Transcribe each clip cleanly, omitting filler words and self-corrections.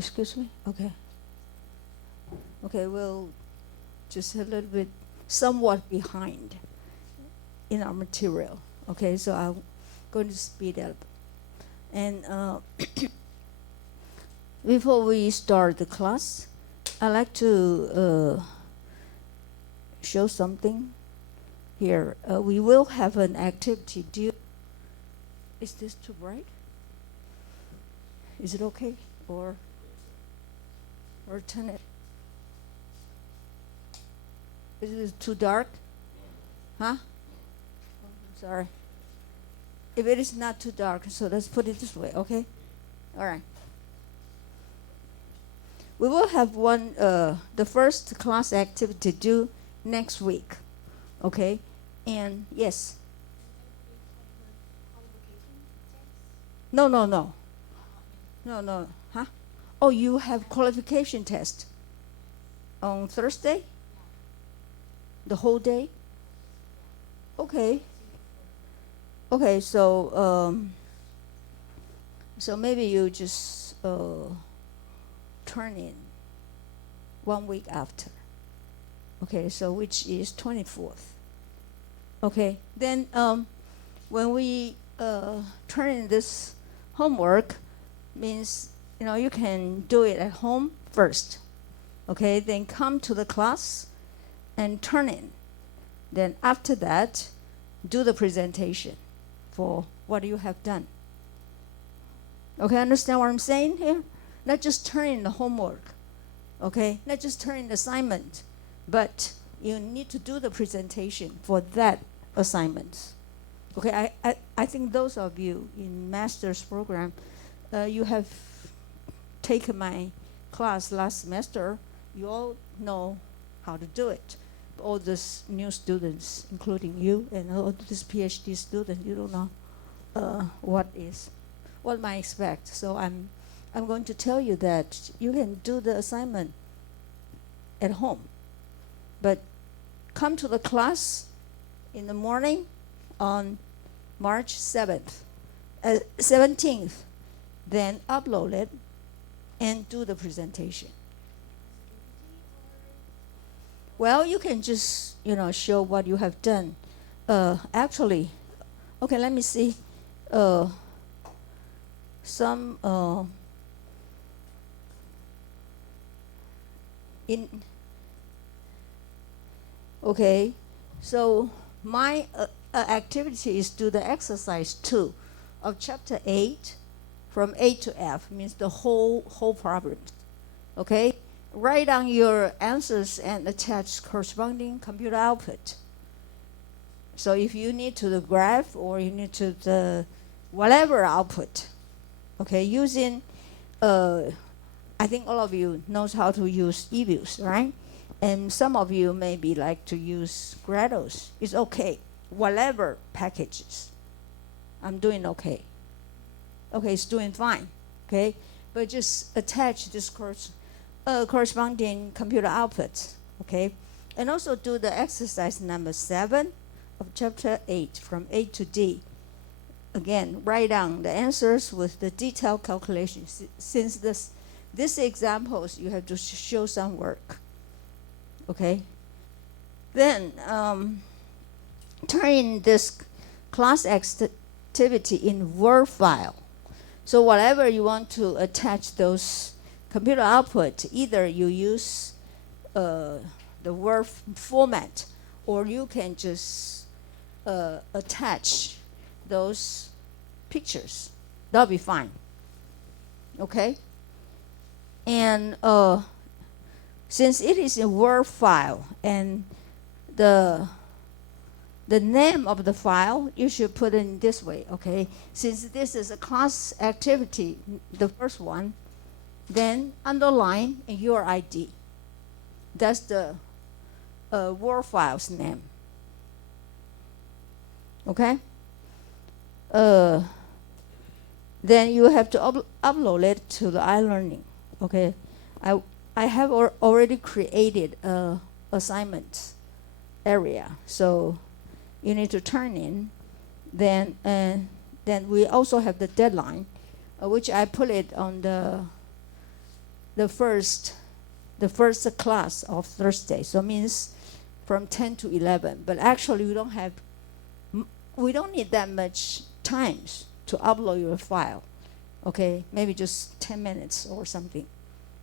Excuse me? Okay. Okay, we'll just a little bit, somewhat behind in our material. Okay, so I'm going to speed up. And before we start the class, I'd like to show something here. We will have an activity due. Is this too bright? Is it okay? Or turn it? Is it too dark? Huh? Oh, I'm sorry. If it is not too dark, so let's put it this way, okay? All right. We will have the first class activity due next week, okay? And yes. No. Huh? Oh, you have qualification test on Thursday? The whole day? Okay. Okay, so maybe you just turn in 1 week after. Okay, so which is 24th. Okay, then when we turn in this homework, means you can do it at home first. Okay, then come to the class and turn in. Then after that, do the presentation for what you have done. Okay, understand what I'm saying here? Not just turn in the homework, okay? Not just turn in the assignment, but you need to do the presentation for that assignment. Okay, I think those of you in master's program, you have taken my class last semester. You all know how to do it. All these new students, including you, and all this PhD student, you don't know what might expect. So I'm going to tell you that you can do the assignment at home, but come to the class in the morning on March 17th, then upload it and do the presentation. Well, you can just, show what you have done. Actually, okay, let me see. Okay, so my activity is do the exercise 2 of chapter 8 from A to F, means the whole problem. Okay? Write down your answers and attach corresponding computer output. So if you need to the graph or you need to the whatever output, okay, using, I think all of you knows how to use eViews, right? And some of you maybe like to use Grados. It's okay, whatever packages. I'm doing okay. Okay, it's doing fine, okay? But just attach this corresponding computer output, okay? And also do the exercise number 7 of chapter 8 from A to D. Again, write down the answers with the detailed calculations. Since these examples, you have to show some work, okay? Then turn in this class activity in Word file. So whatever you want to attach those computer output, either you use the Word format, or you can just attach those pictures. That'll be fine. Okay? And since it is a Word file, and the name of the file, you should put in this way, okay? Since this is a class activity, the first one, then underline your ID. That's the Word file's name. Okay? Then you have to upload it to the iLearning. Okay? I have already created a assignment area, so you need to turn in. Then we also have the deadline, which I put it on the the first class of Thursday. So it means from 10 to 11. But actually, we don't need that much time to upload your file. Okay, maybe just 10 minutes or something.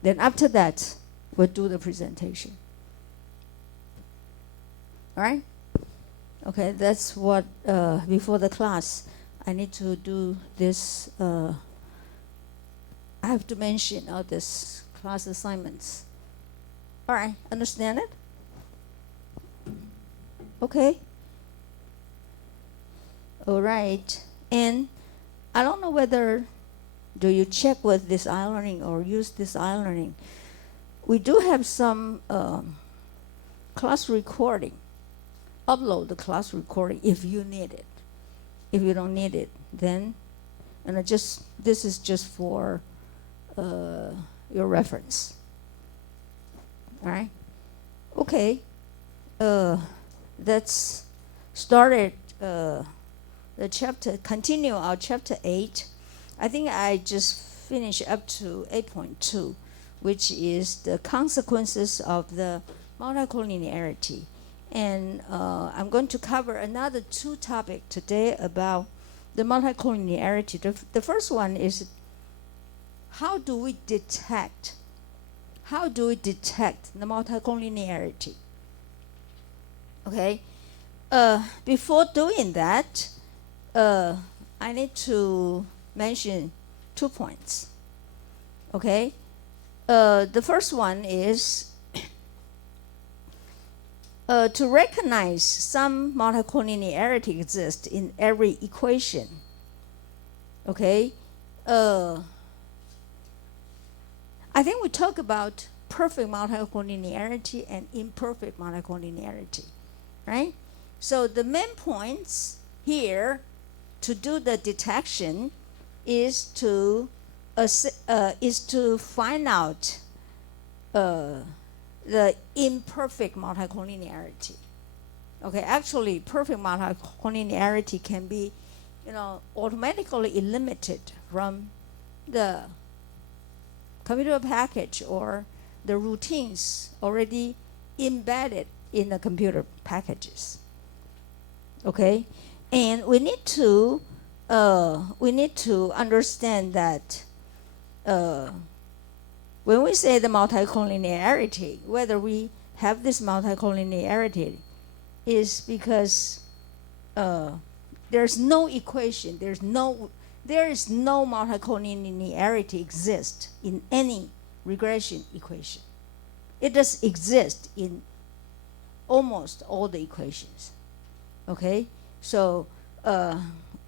Then after that, we'll do the presentation. All right? Okay, that's what, before the class, I need to do this. I have to mention all this class assignments. All right, understand it? Okay. All right, and I don't know whether do you check with this iLearning or use this iLearning. We do have some class recording. Upload the class recording if you need it. If you don't need it, then, and this is just for your reference. All right. Okay. Let's start the chapter. Continue our chapter 8. I think I just finished up to 8.2, which is the consequences of the multicollinearity. And I'm going to cover another 2 topics today about the multicollinearity. The first one is how do we detect the multicollinearity? Okay. Before doing that, I need to mention 2 points. Okay. The first one is to recognize some multicollinearity exists in every equation. Okay. I think we talk about perfect multicollinearity and imperfect multicollinearity, right? So the main points here to do the detection is to find out the imperfect multicollinearity. Okay, actually, perfect multicollinearity can be, automatically eliminated from the computer package or the routines already embedded in the computer packages. Okay, and we need to understand that when we say the multicollinearity, whether we have this multicollinearity is because there's no equation, there is no multicollinearity exist in any regression equation. It does exist in almost all the equations. Okay, so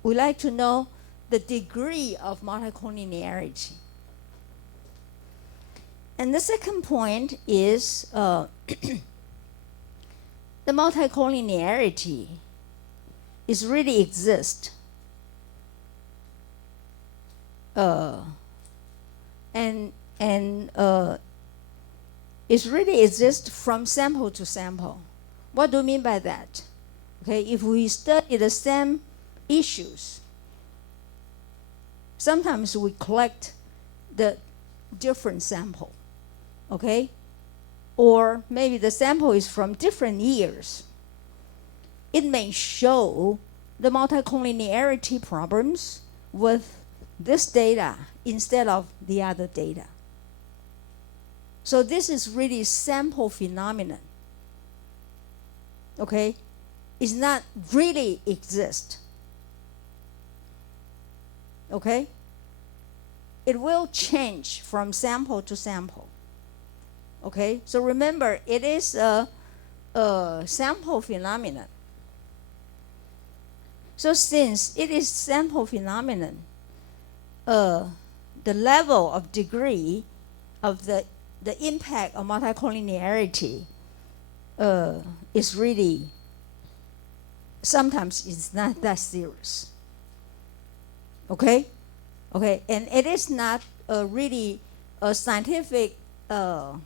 we like to know the degree of multicollinearity. And the second point is the multicollinearity is really exist. And it really exists from sample to sample. What do you mean by that? Okay, if we study the same issues, sometimes we collect the different sample, okay? Or maybe the sample is from different years. It may show the multicollinearity problems with this data instead of the other data. So this is really sample phenomenon. Okay? It's not really exist. Okay? It will change from sample to sample. Okay? So remember, it is a sample phenomenon. So since it is sample phenomenon, the level of degree of the impact of multicollinearity is really, sometimes it's not that serious. Okay? Okay, and it is not really a scientific, the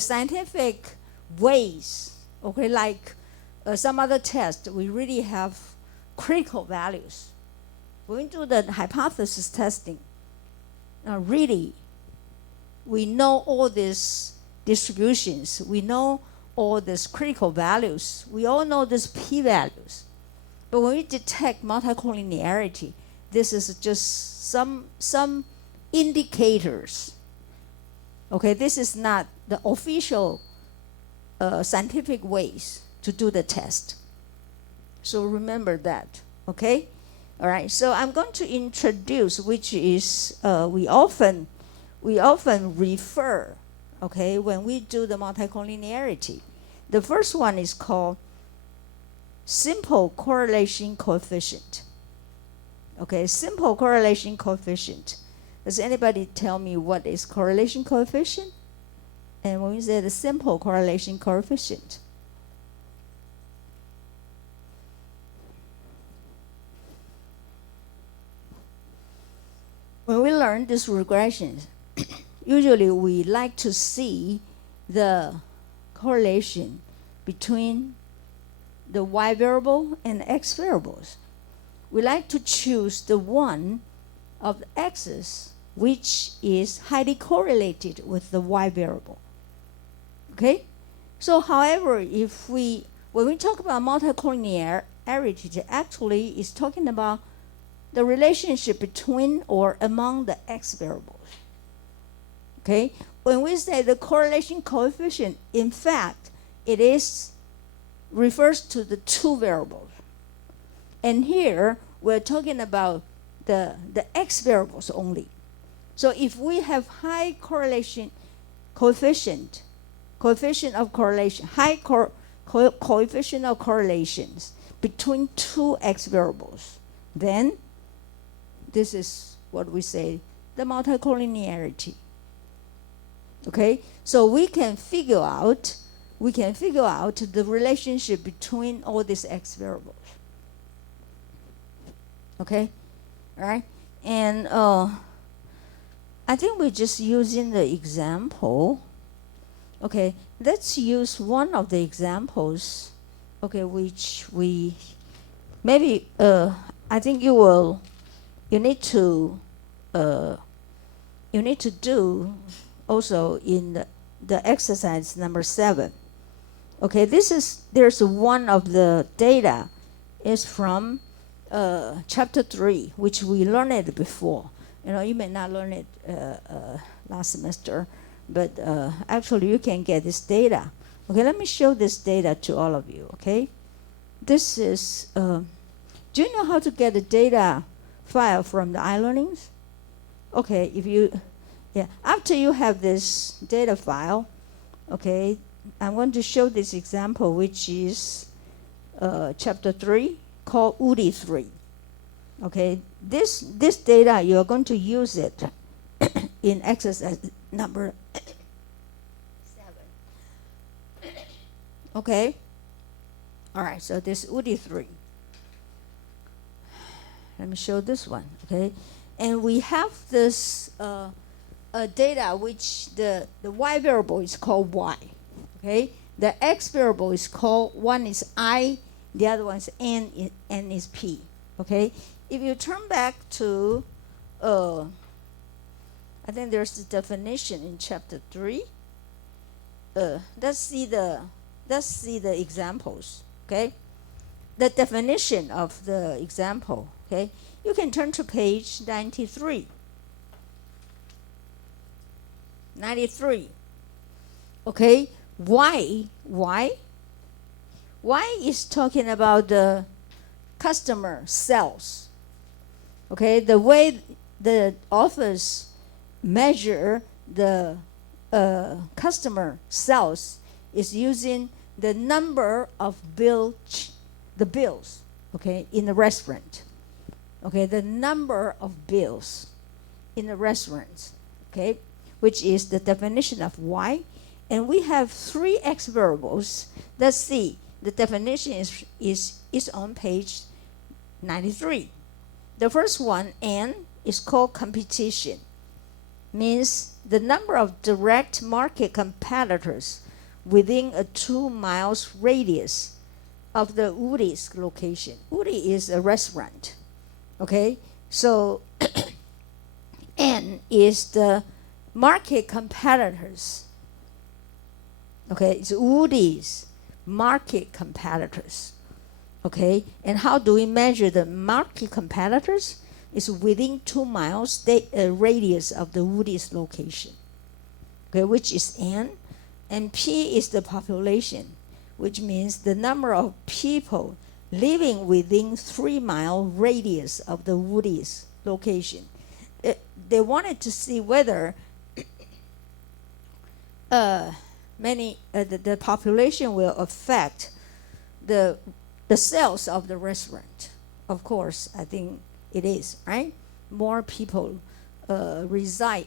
scientific ways, okay, like some other tests, we really have critical values. When we do the hypothesis testing, really, we know all these distributions. We know all these critical values. We all know these p-values. But when we detect multicollinearity, this is just some indicators. Okay, this is not the official scientific ways to do the test. So remember that, okay? All right, so I'm going to introduce, which is we often refer, okay, when we do the multicollinearity. The first one is called simple correlation coefficient. Okay, simple correlation coefficient. Does anybody tell me what is correlation coefficient? And when we say the simple correlation coefficient, when we learn these regressions, usually we like to see the correlation between the y variable and x variables. We like to choose the one of the x's which is highly correlated with the y variable. Okay? So however, when we talk about multicollinearity, actually is talking about the relationship between or among the x variables. Okay? When we say the correlation coefficient, in fact, it refers to the two variables. And here, we're talking about the x variables only. So if we have high correlation coefficient of correlation, coefficient of correlations between two x variables, then this is what we say, the multicollinearity. Okay? So we can figure out the relationship between all these x variables. Okay? All right? And I think we're just using the example. Okay, let's use one of the examples, okay, which we maybe I think you need to do also in the exercise number 7. Okay, there's one of the data is from chapter 3, which we learned it before. You know, you may not learn it last semester, but actually you can get this data. Okay, let me show this data to all of you, okay? This is, do you know how to get the data file from the iLearnings? Okay, after you have this data file, okay, I'm going to show this example, which is chapter 3, called UDI 3. Okay, this data, you're going to use it in exercise number 7. Okay? All right, so this UDI 3. Let me show this one, okay? And we have this data which the y variable is called y, okay? The x variable is called, one is I, the other one is n is p, okay? If you turn back to, I think there's the definition in chapter 3. Let's see the examples, okay? The definition of the example, okay? You can turn to page 93. 93. Okay, why is talking about the customer sales. Okay, the way the authors measure the customer sales is using the number of bills, okay, in the restaurant. Okay, the number of bills in the restaurants, okay, which is the definition of y. And we have 3 x variables. Let's see. The definition is on page 93. The first one, N, is called competition. Means the number of direct market competitors within a 2 miles radius of the UDI's location. UDI is a restaurant. Okay, so N is the market competitors. Okay, it's Woody's market competitors. Okay, and how do we measure the market competitors? It's within 2 miles radius of the Woody's location. Okay, which is N, and P is the population, which means the number of people living within 3-mile radius of the Woody's location. They wanted to see whether the population will affect the sales of the restaurant. Of course, I think it is, right? More people reside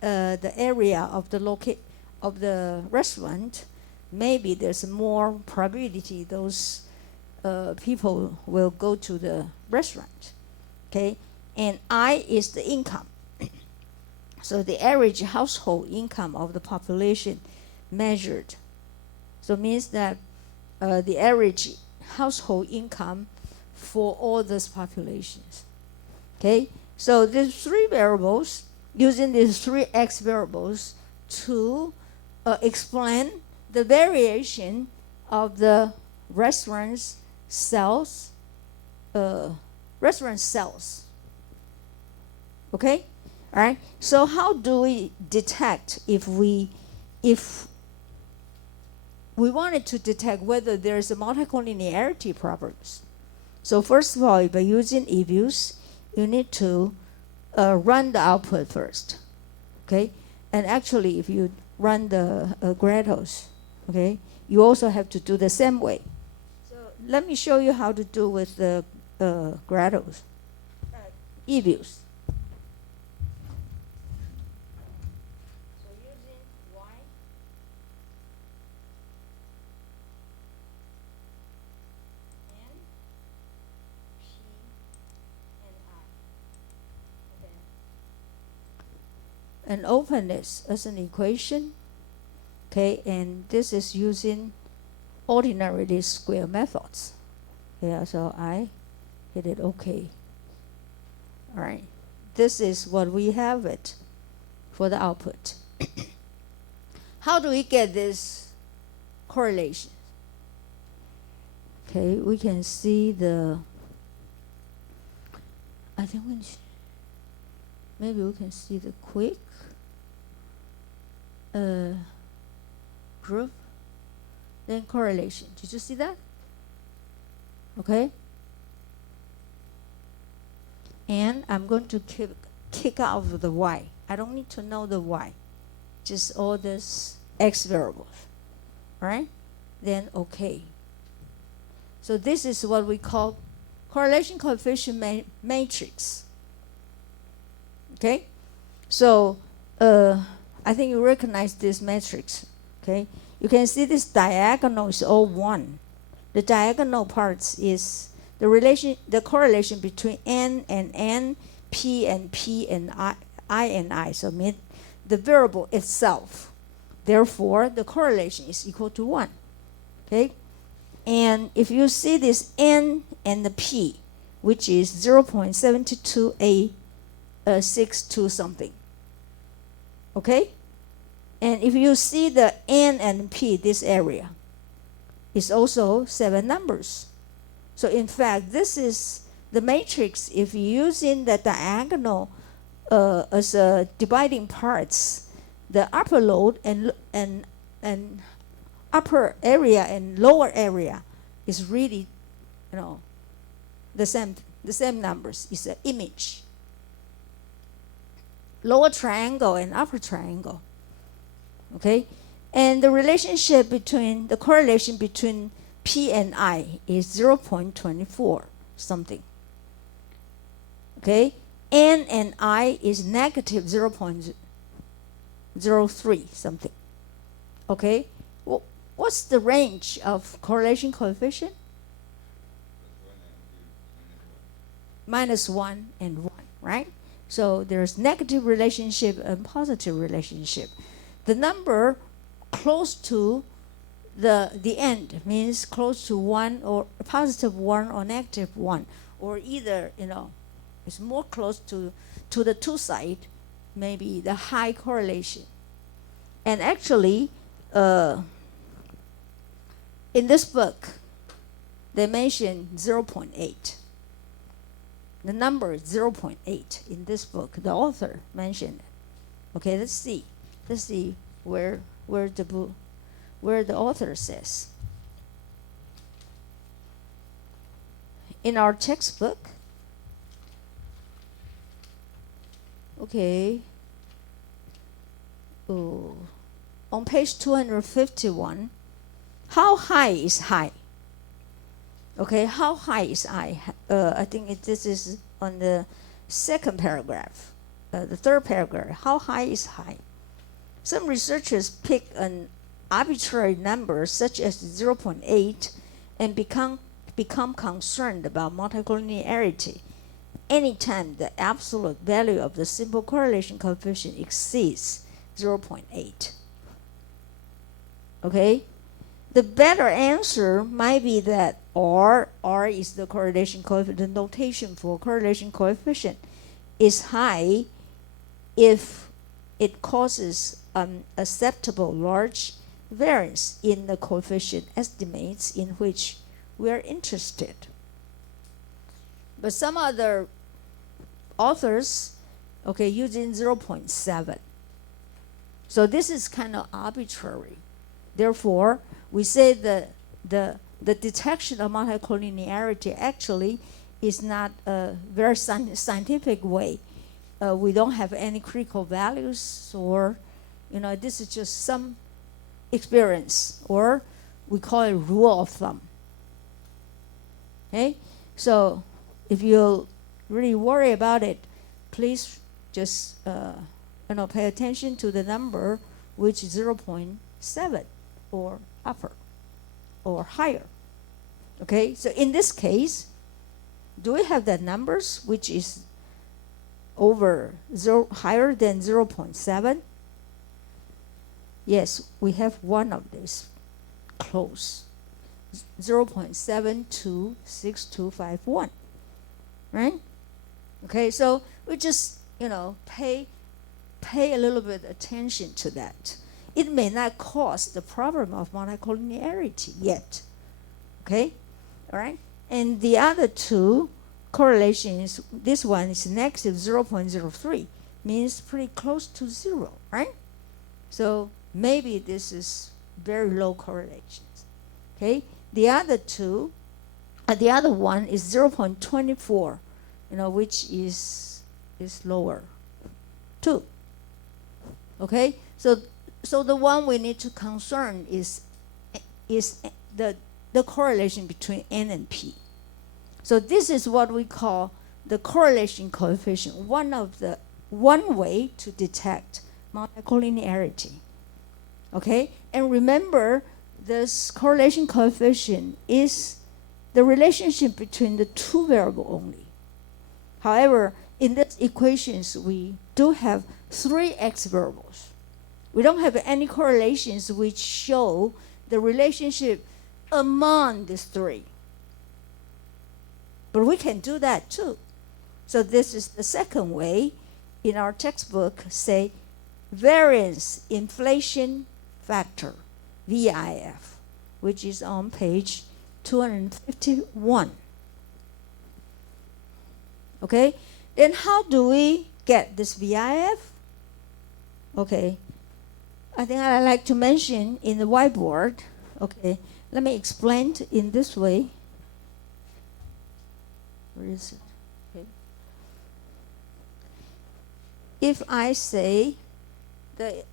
the area of the restaurant. Maybe there's more probability those people will go to the restaurant. Okay, and I is the income. So the average household income of the population measured. So it means that the average household income for all those populations. Okay, so there's 3 variables, using these 3 X variables to explain the variation of the restaurant sales. Okay, all right. So how do we detect if we wanted to detect whether there is a multicollinearity problems? So first of all, by using eViews, you need to run the output first. Okay, and actually, if you run the Grados, okay, you also have to do the same way. So let me show you how to do with the Grados, eViews. So using Y, N, P, and I. Okay. And open this as an equation. Okay, and this is using ordinary least square methods. Yeah, so I hit it OK. All right, this is what we have it for the output. How do we get this correlation? Okay, we can see I think maybe we can see the quick group, then correlation. Did you see that? Okay. And I'm going to kick out the Y. I don't need to know the Y, just all this X variables. All right? Then OK. So this is what we call correlation coefficient matrix. Okay? So I think you recognize this matrix. Okay? You can see this diagonal is all 1. The diagonal parts is the correlation between N and N, P and P, and I and I. So mean the variable itself. Therefore, the correlation is equal to 1. Okay? And if you see this N and the P, which is 0.72862 something. Okay? And if you see the N and P, this area, is also 7 numbers. So in fact, this is the matrix. If you're using the diagonal as dividing parts, the upper load and upper area and lower area is really, the same numbers. It's an image. Lower triangle and upper triangle. Okay, and the correlation between P and I is 0.24 something. Okay, N and I is negative 0.03 something. Okay, what's the range of correlation coefficient? -1 and 1, right? So there's negative relationship and positive relationship. The number close to the end means close to 1 or positive 1 or negative 1, or either, it's more close to the 2 side maybe the high correlation. And actually, in this book, they mention 0.8. The number is 0.8 in this book. The author mentioned it. Okay, let's see. Let's see where the author says. In our textbook, okay, on page 251, how high is high? Okay, how high is high? I think this is on the second paragraph, the third paragraph. How high is high? Some researchers pick an arbitrary number such as 0.8 and become concerned about multicollinearity anytime the absolute value of the simple correlation coefficient exceeds 0.8. Okay? The better answer might be that R is the correlation coefficient. The notation for correlation coefficient is high if it causes an acceptable large variance in the coefficient estimates in which we are interested. But some other authors, okay, using 0.7. So this is kind of arbitrary. Therefore, we say the detection of multicollinearity actually is not a very scientific way. We don't have any critical values, or this is just some experience, or we call it rule of thumb. Okay, so if you really worry about it, please just pay attention to the number, which is 0.7 or upper or higher. Okay, so in this case, do we have the numbers which is higher than 0.7? Yes, we have one of these close. 0.726251, right? Okay, so we just pay a little bit attention to that. It may not cause the problem of multicollinearity yet. Okay, all right. And the other two correlations, this one is negative 0.03, means pretty close to zero, right? So maybe this is very low correlations. Okay. The other one is 0.24, which is lower too. Okay, so the one we need to concern is the correlation between N and P. So this is what we call the correlation coefficient, one way to detect multicollinearity. Okay, and remember, this correlation coefficient is the relationship between the two variables only. However, in these equations, we do have 3 x variables. We don't have any correlations which show the relationship among these 3. But we can do that too. So this is the second way. In our textbook, say variance inflation factor, VIF, which is on page 251. Okay, then how do we get this VIF? Okay, I think I'd like to mention in the whiteboard. Okay, let me explain in this way. Where is it? Okay. If I say the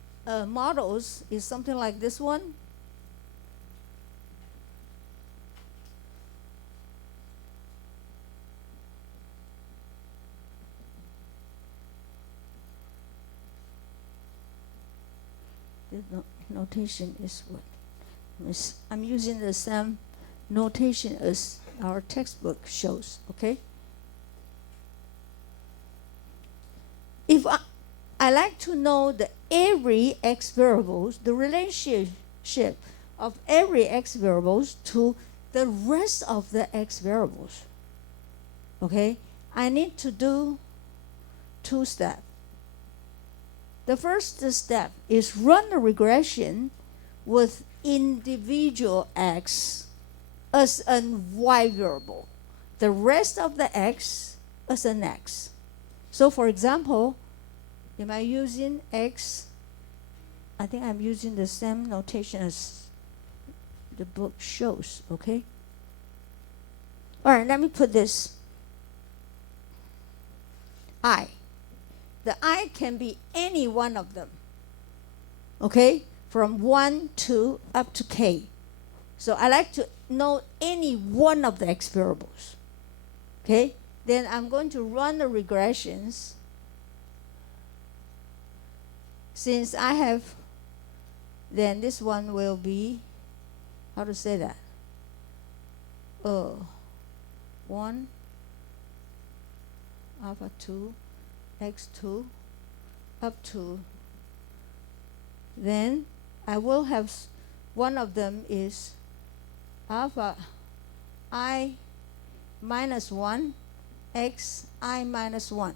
models is something like this one, the notation is what? I'm using the same notation as our textbook shows, okay? If I like to know every x variables, the relationship of every x variables to the rest of the x variables, okay? I need to do 2 steps. The first step is run a regression with individual x as a y variable. The rest of the x as an x. So for example, am I using x? I think I'm using the same notation as the book shows, okay? All right, let me put this I. The I can be any one of them, okay? From 1 to up to k. So I like to know any one of the x variables, okay? Then I'm going to run the regressions. Since I have, then this one will be, how to say that? 1 alpha 2 x2 up to, then I will have one of them is alpha I minus 1 x I minus 1.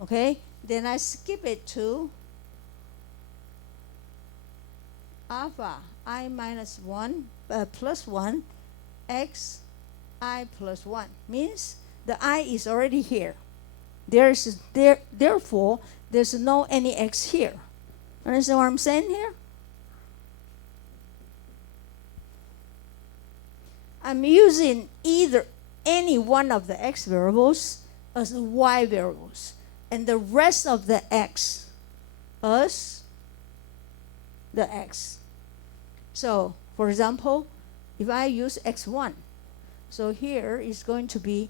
Okay, then I skip it to alpha I minus 1 plus 1 x I plus 1. Means the I is already here. Therefore, there's no any x here. Understand what I'm saying here? I'm using either any one of the x variables as y variables, and the rest of the x as the x. So, for example, if I use x1, so here is going to be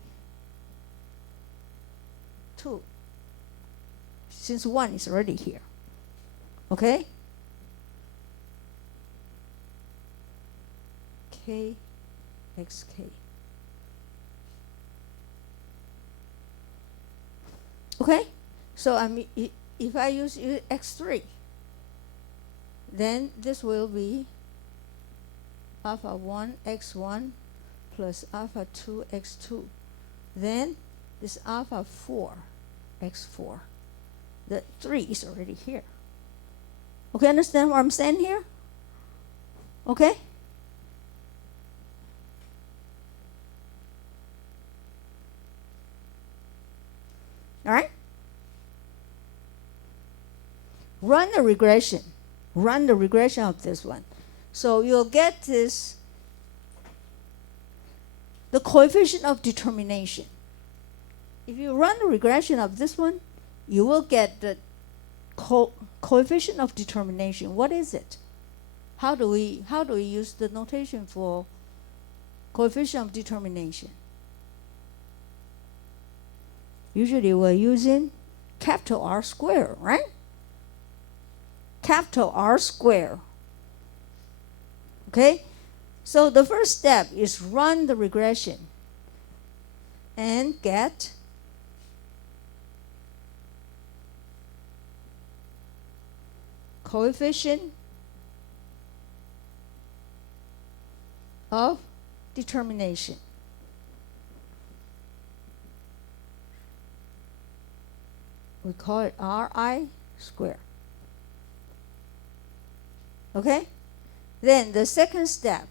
2, since 1 is already here. Okay? K, xk. Okay? So if I use x3, then this will be alpha 1 x1 plus alpha 2 x2. Then this alpha 4 x4. The 3 is already here. Okay, understand what I'm saying here? Okay? All right? Run the regression. Run the regression of this one. So you'll get this, the coefficient of determination. If you run the regression of this one, you will get the coefficient of determination. What is it? How do we use the notation for coefficient of determination? Usually we're using capital R square, right? Capital R square. Okay? So the first step is run the regression and get coefficient of determination. We call it Ri square. Okay? Then the second step,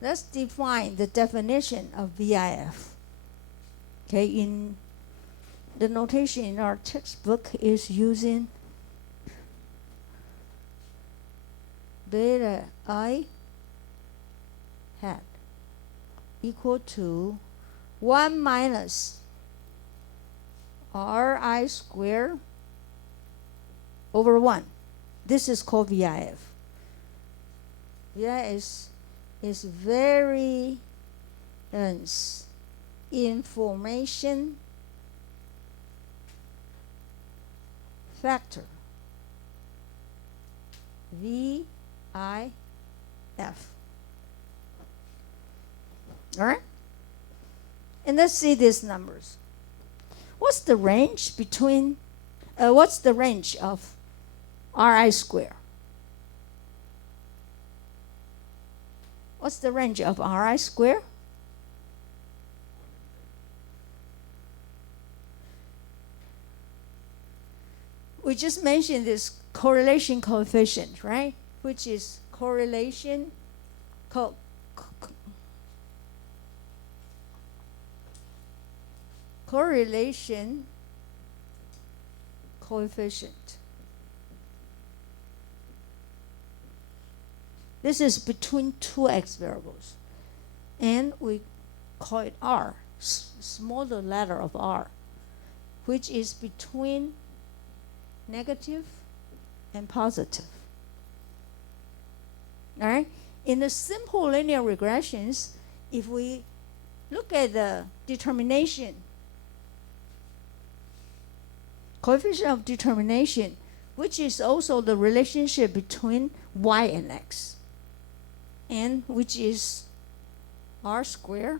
let's define the definition of VIF. Okay, in the notation in our textbook is using beta I hat equal to 1 minus Ri square over 1. This is called VIF. VIF is variance information factor. VIF. All right? And let's see these numbers. What's the range between, what's the range of Ri square? What's the range of Ri square? we just mentioned this correlation coefficient, right? Which is correlation correlation coefficient. This is between two x variables, and we call it R, smaller letter of R, which is between negative and positive. All right? In the simple linear regressions, if we look at the determination, coefficient of determination, which is also the relationship between y and x, and which is r squared,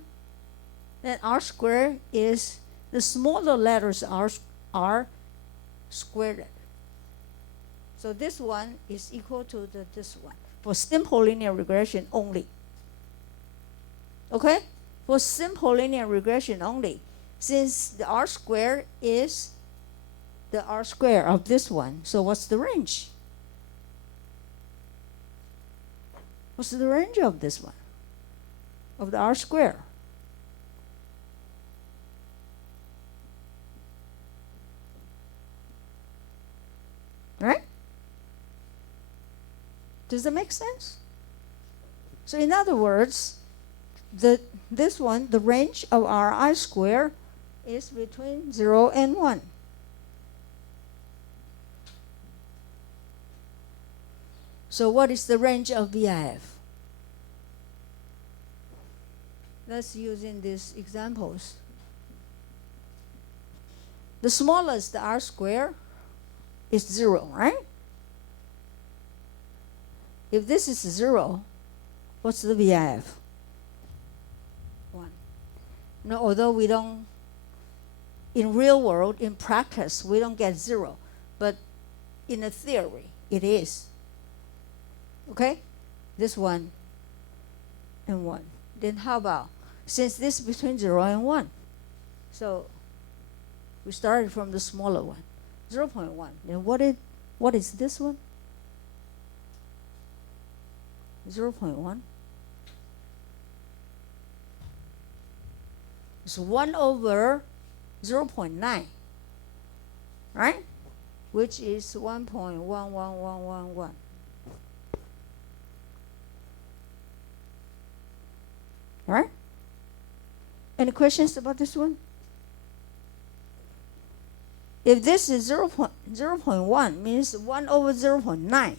then r squared is the smaller letters r squared. So this one is equal to this one for simple linear regression only. Okay? For simple linear regression only, since the r squared is the r squared of this one, so what's the range? What's the range of this one? Of the r squared? Right? Does that make sense? So in other words, this one, the range of Ri squared is between 0 and 1. So what is the range of VIF? Let's use in these examples. The smallest, the r squared, is 0, right? If this is 0, what's the VIF? 1. Now, although we don't, in real world, in practice, we don't get 0, but in a theory, it is. Okay? This one and 1. Then how about, since this is between 0 and 1, so we started from the smaller one, 0.1. Then what is this one? 0.1. It's 1 over 0.9, right? Which is 1.11111. All right? Any questions about this one? If this is 0.1, means 1 over 0.9,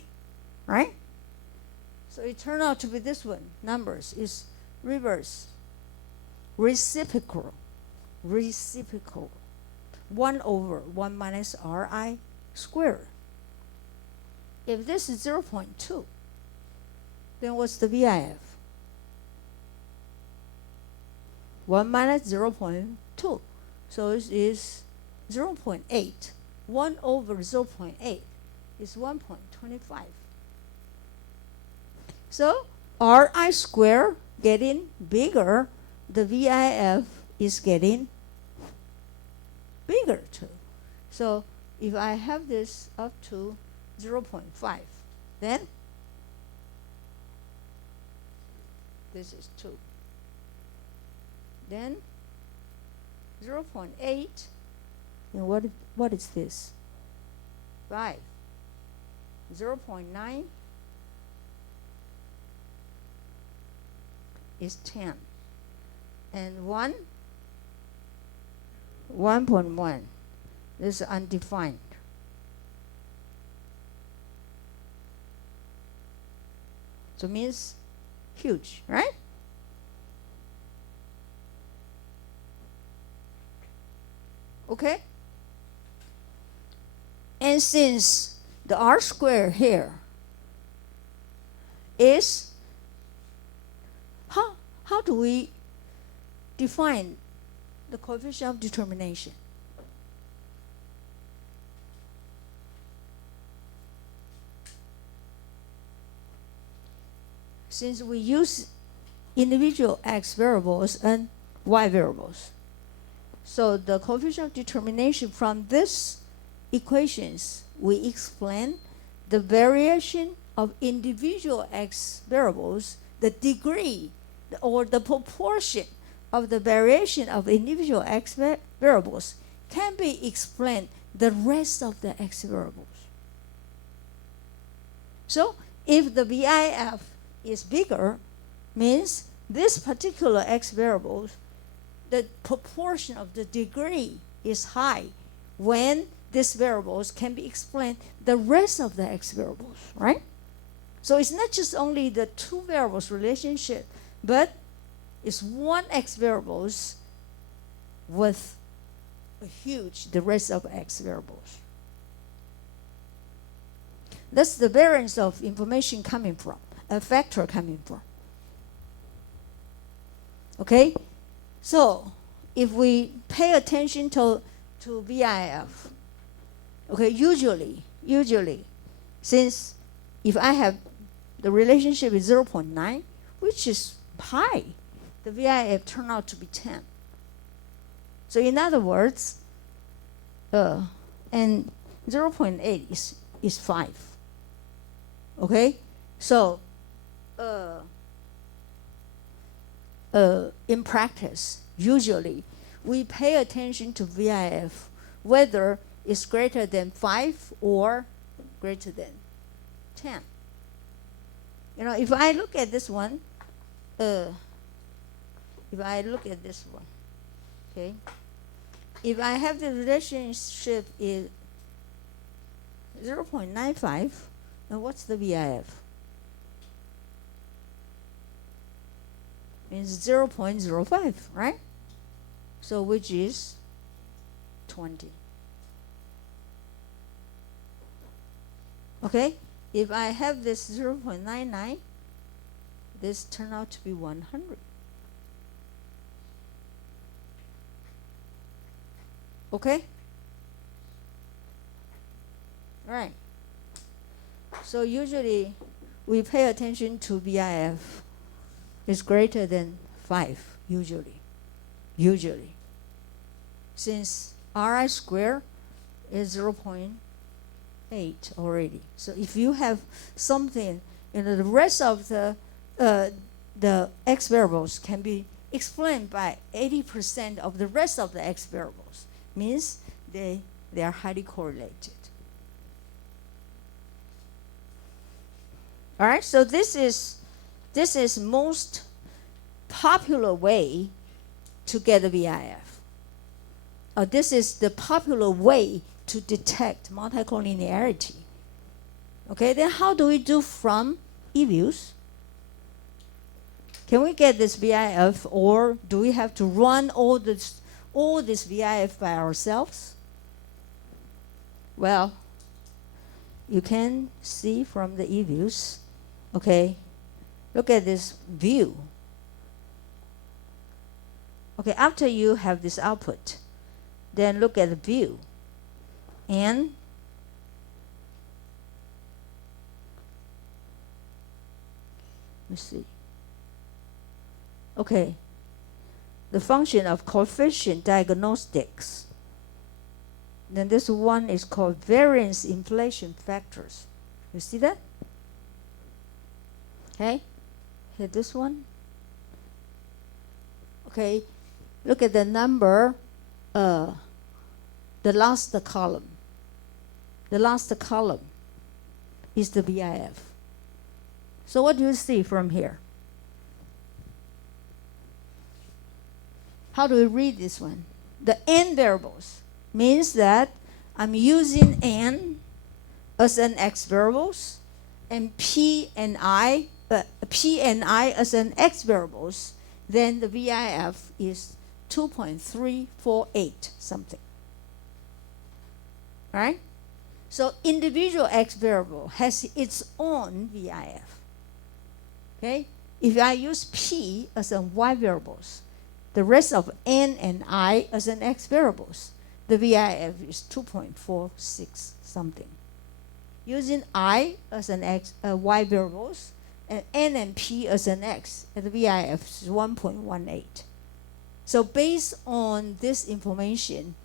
right? So it turned out to be this one. Numbers is reverse. Reciprocal. 1 over 1 minus Ri squared. If this is 0.2, then what's the VIF? 1 minus 0.2. So it is 0.8. 1 over 0.8 is 1.25. So Ri squared getting bigger, the VIF is getting bigger too. So if I have this up to 0.5, then this is 2. Then 0.8, and what is this? 5. 0.9 is 10. And 1, 1.1, this is undefined. So means huge, right? Okay? And since the r squared here is, how do we define the coefficient of determination? Since we use individual x variables and y variables, so the coefficient of determination from these equations we explain the variation of individual x variables, the degree or the proportion of the variation of individual x variables can be explained the rest of the x variables. So if the VIF is bigger, means this particular x variables, the proportion of the degree is high when these variables can be explained the rest of the x variables, right? So it's not just only the two variables relationship, but it's one x variables with a huge the rest of x variables. That's the variance of information coming from, a factor coming from. Okay? So if we pay attention to VIF, okay, usually, since if I have the relationship is 0.9, which is high, the VIF turned out to be 10. So in other words, and 0.8 is 5. Okay? So in practice, usually we pay attention to VIF whether it's greater than 5 or greater than 10. You know, if I look at this one, okay, if I have the relationship is 0.95, then what's the VIF? Means 0.05, right? So which is 20. Okay? If I have this 0.99, this turn out to be 100. Okay? All right. So usually we pay attention to VIF is greater than 5, usually. Since Ri squared is 0.8 already. So if you have something, the rest of the x variables can be explained by 80% of the rest of the x variables. Means they are highly correlated. All right, so this is most popular way to get the VIF. This is the popular way to detect multicollinearity. Okay, then how do we do from e-views? Can we get this VIF, or do we have to run all this VIF by ourselves? Well, you can see from the e-views. Okay, look at this view. Okay, after you have this output, then look at the view. And let's see. Okay, the function of coefficient diagnostics. Then this one is called variance inflation factors. You see that? Okay, here this one. Okay, look at the number, the last column. The last column is the VIF. So what do you see from here? How do we read this one? The n variables means that I'm using n as an x variables and p and I as an x variables. Then the VIF is 2.348 something. All right? So individual x variable has its own VIF. Okay? If I use p as a y variables, the rest of n and I as an x variables, the VIF is 2.46 something. Using I as an y variables, and n and p as an x, and the VIF is 1.18. So based on this information,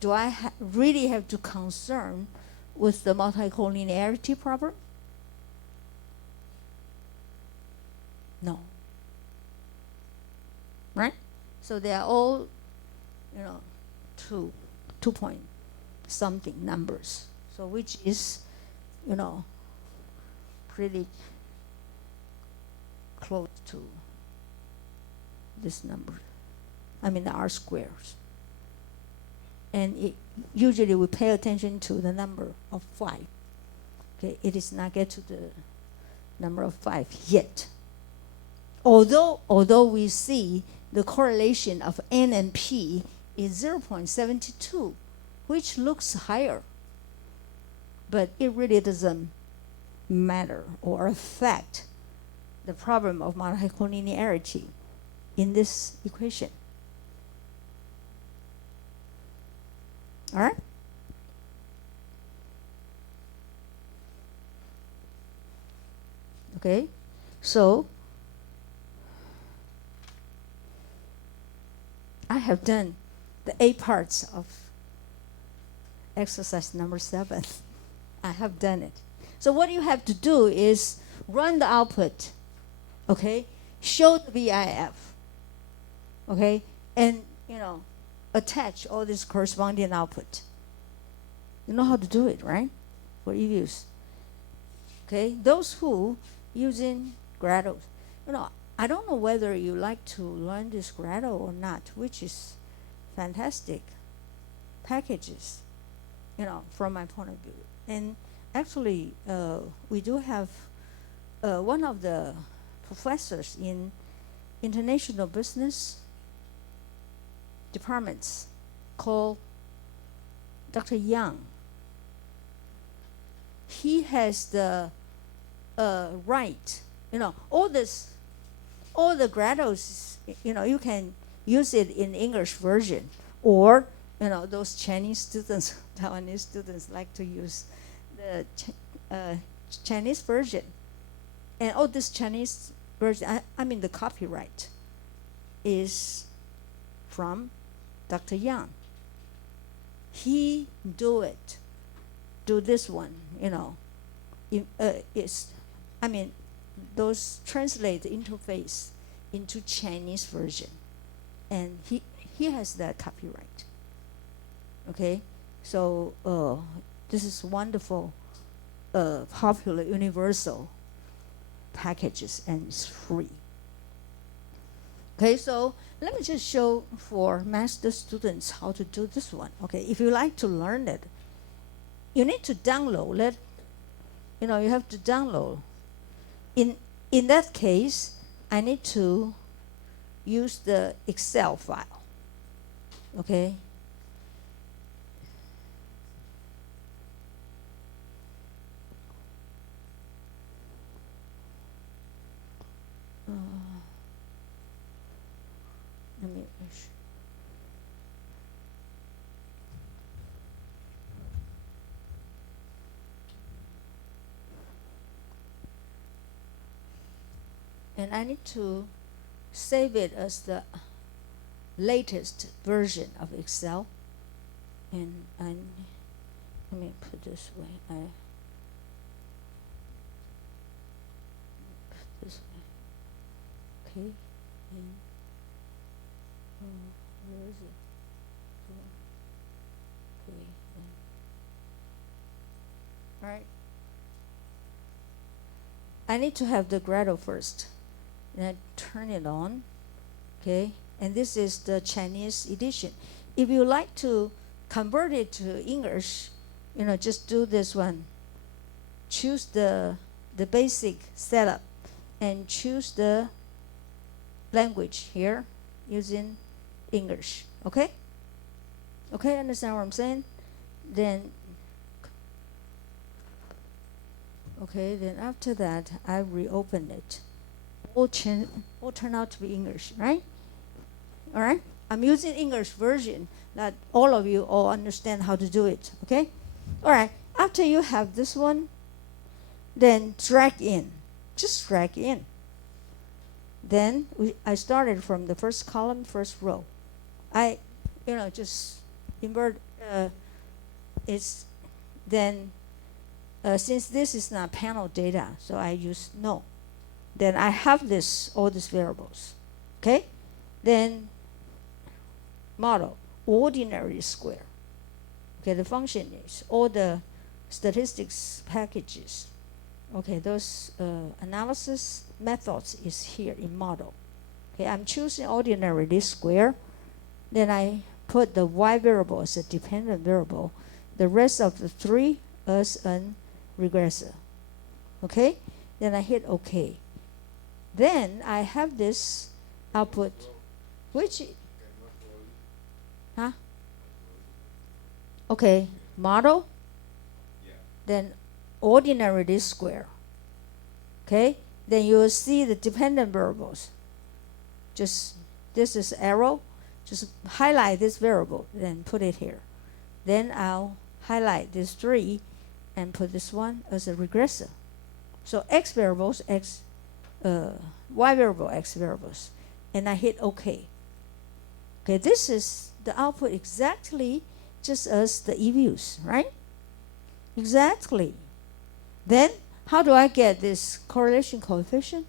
do I really have to concern with the multicollinearity problem? No. Right? So they are all, two point something numbers. So which is, pretty close to this number. I mean the R squares. And usually we pay attention to the number of 5. Okay, it is not get to the number of 5 yet. Although we see the correlation of N and P is 0.72, which looks higher, but it really doesn't matter or affect the problem of multicollinearity in this equation. All right? Okay, so I have done the 8 parts of exercise number 7. I have done it. So what you have to do is run the output, okay? Show the VIF, okay? And, attach all this corresponding output. You know how to do it, right? What you use. Okay? Those who using Gradle, I don't know whether you like to learn this Gradle or not, which is fantastic packages, from my point of view. And actually, we do have one of the professors in international business departments called Dr. Yang. He has the right, all the Gradles, you can use it in English version, or those Chinese students, Taiwanese students like to use the Chinese version. And all this Chinese version, I mean the copyright is from Dr. Yang. He do this one, those translate the interface into Chinese version. And he has that copyright. Okay, so this is wonderful, popular, universal packages, and it's free. Okay, so let me just show for master students how to do this one. Okay, if you like to learn it, you need to download it. You have to download. In that case, I need to use the Excel file. Okay. Let me and I need to save it as the latest version of Excel. And let me put this way. Put this way. Okay. And where is it? Okay. All right. I need to have the Gradle first. Then turn it on. Okay. And this is the Chinese edition. If you like to convert it to English, just do this one. Choose the basic setup and choose the language here using English. Okay? Okay, understand what I'm saying? Then after that, I reopen it. All turn out to be English, right? All right? I'm using English version that all of you all understand how to do it, okay? All right, after you have this one, then drag in. Just drag in. Then I started from the first column, first row. Just invert, then since this is not panel data, so I use no. Then I have all these variables. Okay? Then model, ordinary square. Okay, the function is all the statistics packages. Okay, those analysis methods is here in model. Okay, I'm choosing ordinary least square. Then I put the y variable as a dependent variable. The rest of the 3 as an regressor. Okay, then I hit OK. Then I have this output, which, huh? Okay, model, then ordinary least square. Okay, then you will see the dependent variables. Just, this is arrow, just highlight this variable, then put it here. Then I'll highlight this 3 and put this one as a regressor. So x variables, y variable, x variables, and I hit OK. Okay, this is the output exactly just as the e-views, right? Exactly. Then, how do I get this correlation coefficient?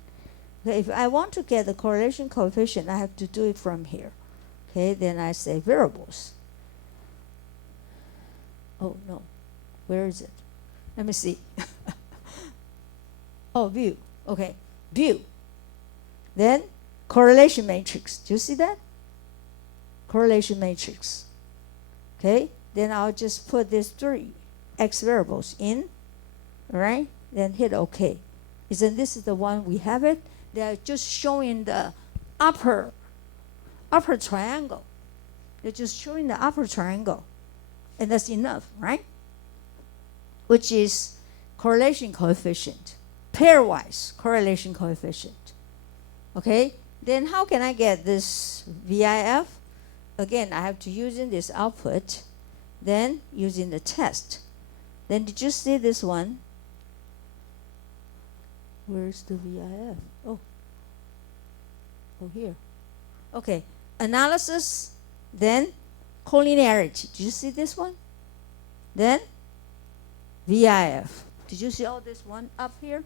Okay, if I want to get the correlation coefficient, I have to do it from here. Okay, then I say variables. Oh, no. Where is it? Let me see. Oh, view. Okay, view. Then, correlation matrix. Do you see that? Correlation matrix. Okay, then I'll just put these 3 x variables in, all right? Then hit OK. Isn't this the one we have it? They're just showing the upper triangle. They're just showing the upper triangle. And that's enough, right? Which is correlation coefficient, pairwise correlation coefficient. Okay, then how can I get this VIF? Again, I have to using this output, then using the test. Then did you see this one? Where's the VIF? Oh, here. Okay, analysis, then collinearity. Did you see this one? Then VIF. Did you see all this one up here?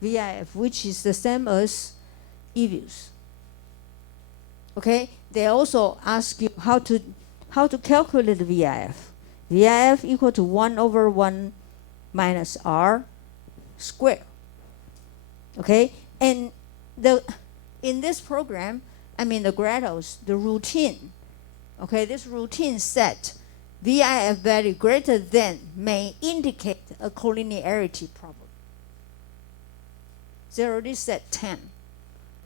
VIF, which is the same as e-views. Okay, they also ask you how to calculate the VIF. VIF equal to 1/1 minus r squared. Okay, and in this program, I mean the Gretos, the routine. Okay, this routine set VIF value greater than may indicate a collinearity problem. They already set 10.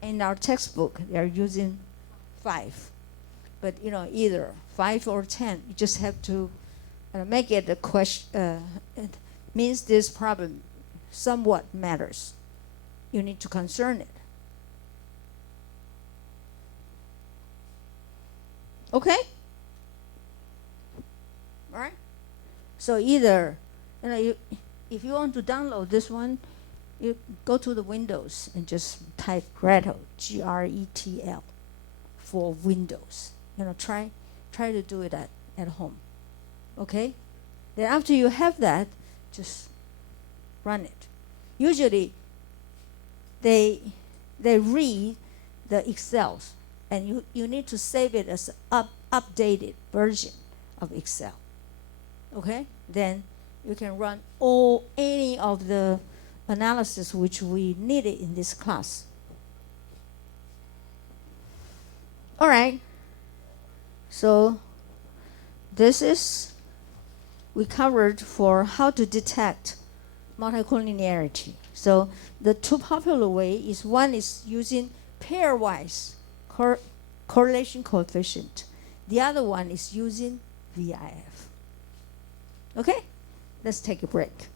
In our textbook, they are using 5. But either 5 or 10, you just have to make it a question. It means this problem somewhat matters. You need to concern it. Okay? All right? So either, if you want to download this one, you go to the Windows and just type Gretel, G-R-E-T-L, for Windows. Try to do it at home. Okay? Then after you have that, just run it. Usually, they read the Excels, and you need to save it as an updated version of Excel. Okay? Then you can run any of the analysis which we needed in this class. All right. So this is, we covered for how to detect multicollinearity. So the 2 popular way is, one is using pairwise correlation coefficient. The other one is using VIF. Okay? Let's take a break.